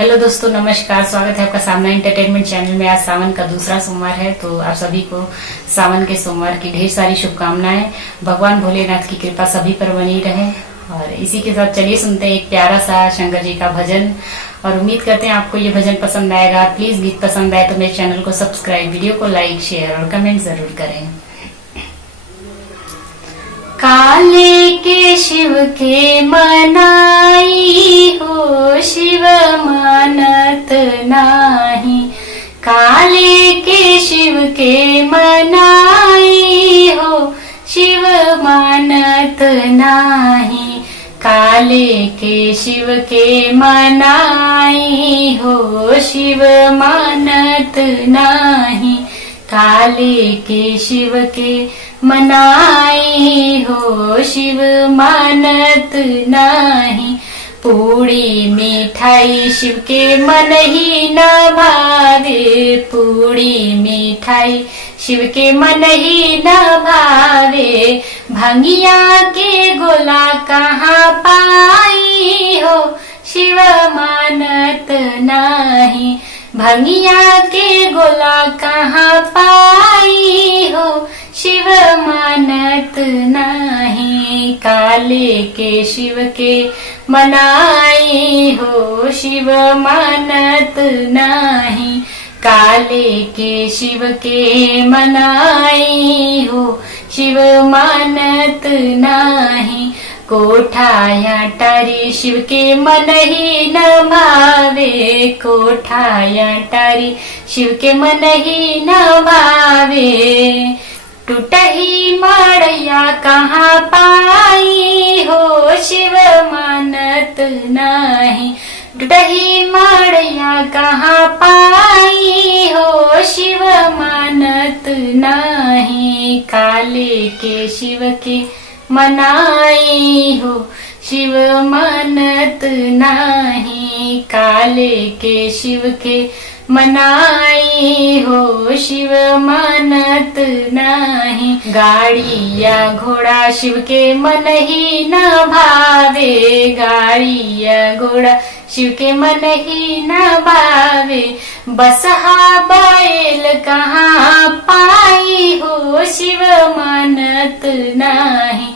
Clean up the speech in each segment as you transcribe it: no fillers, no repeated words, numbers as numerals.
Hello दोस्तों, नमस्कार। स्वागत है आपका सामना एंटरटेनमेंट चैनल में। आज सावन का दूसरा सोमवार है, तो आप सभी को सावन के सोमवार की ढेर सारी शुभकामनाएं। भगवान भोलेनाथ की कृपा सभी पर बनी रहे। और इसी के साथ चलिए सुनते हैं एक प्यारा सा शंकर जी का भजन, और उम्मीद करते हैं आपको ये भजन पसंद आएगा। प्लीज गीत पसंद आए तो मेरे चैनल को सब्सक्राइब, वीडियो को लाइक, शेयर और कमेंट जरूर करें। काले के शिव के मनाई हो, शिव मानत नाही। काले के शिव के मनाई हो, शिव मानत नाही। काले के शिव के मनाई हो, शिव मानत नाही। काले के शिव के मनाई हो, शिव मानत नाही। पूड़ी मिठाई शिव के मन ही न भावे। पूड़ी मिठाई शिव के मन ही न भावे। भंगिया के गोला कहाँ पाई हो, शिव मानत नाही। भंगिया के गोला कहाँ पाई हो, शिव मानत नाही। काले के शिव के मनाई हो, शिव मानत नाही। काले के शिव के मनाई हो, शिव मानत नाही। कोठाया टारी शिव के मन ही न भावे। कोठाया टारी शिव के मन ही न भावे। टूटही मड़ैया कहाँ पाई हो, शिव मानत नाही। टूटही मड़ैया कहाँ पाई हो, शिव मानत नाही। काले के शिव के मनाई हो, शिव मानत नाही। काले के शिव के मनाई हो, शिव मानत नाही। गाड़ी या घोड़ा शिव के मन ही न भावे। गाड़ी या घोड़ा शिव के मन ही न भावे। बसहा बैल कहाँ पाई हो, शिव मानत नाही।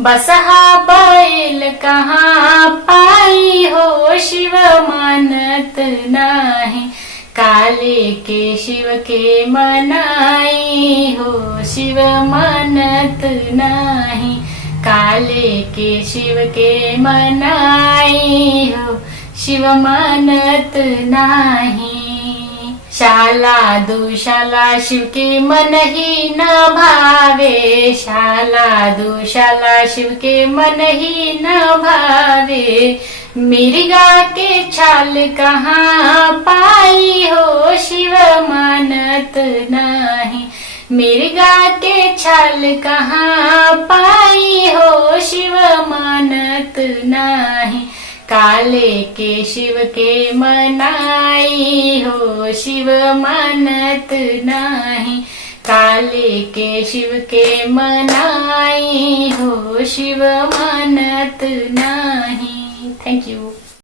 बसहा बैल कहाँ पाई हो, शिव मानत नाही। काले के शिव के मनाई हो, शिव मानत नाही। काले के शिव के मनाई हो, शिव मानत नाही। शाला दुशाला शिव के मन ही न भावे। शाला दुशाला शिव के मन ही न भावे। मिर्गा के छाल कहाँ पाई हो, शिव मानत नाही। मिर्गा के छाल कहाँ पाई हो, शिव मानत नाही। काले के शिव के मनाई हो, शिव मानत नाही। काले के शिव के मनाई हो, शिव मानत नाही। Thank you.